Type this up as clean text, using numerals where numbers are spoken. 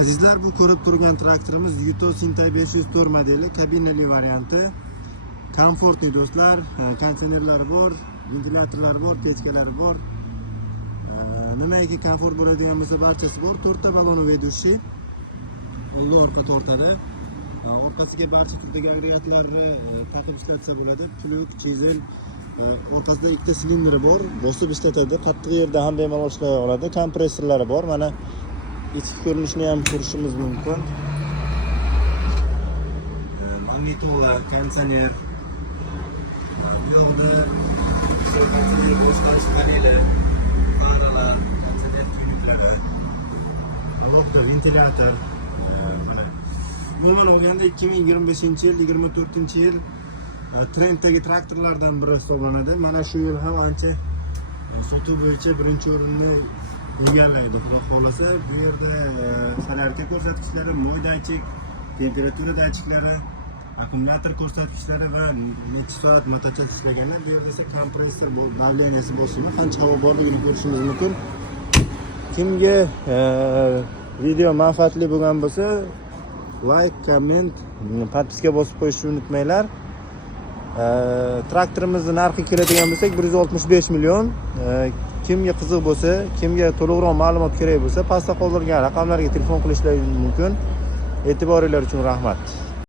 Azizlar, bu ko'rib turgan traktorimiz Yuto Sintai 504 modeli, kabinali varianti. Komfortli do'stlar, konditsionerlari bor, ventilyatorlari bor, pechkalari bor. Nimaiki komfort bo'ladigan bo'lsa, barchasi bor. 4 ta balon vedushi. Old orqa tortadi. Orqasiga barcha turdagi agregatlarni taqib ishlatsa bo'ladi. Plug, chizel, orqasida ikkita silindri bor. Bosib ishlatadi. Qattiq yerda ham bemalol ishlay oladi. Kompressorlari bor. Mana ichki ko'rinishini ham ko'rishimiz mumkin. Magnitola, konditsioner, yo'qda konditsioner boshqarish paneli, faralar, konditsioner tuynuklari, alohida ventilyator. Mana umuman olganda 2025-yil, 24-yil trenddagi traktorlardan biri hisoblanadi. Mana shu yil ham ancha sotuv bo'yicha birinchi o'rinni egallaydi. Xudo xolasa, bu yerda solarka ko'rsatkichlari, mo'y daychik, temperatura daychiklari, akkumulyator ko'rsatkichlari va necha soat motochas ishlaganlar. Bu yerda esa kompressor davleniyasi bosimi, qancha havo borligini ko'rishingiz mumkin. Kimga video manfaatli bo'lgan bo'lsa, like, komment, podpiska bosib qo'yishni unutmanglar. Traktorimizni narxi keladigan bo'lsak 165 million. Kimga qiziq bo'lsa, kimga to'liqroq ma'lumot kerak bo'lsa, pastda qoldirilgan raqamlarga telefon qilishlari mumkin. E'tiboringlar uchun rahmat.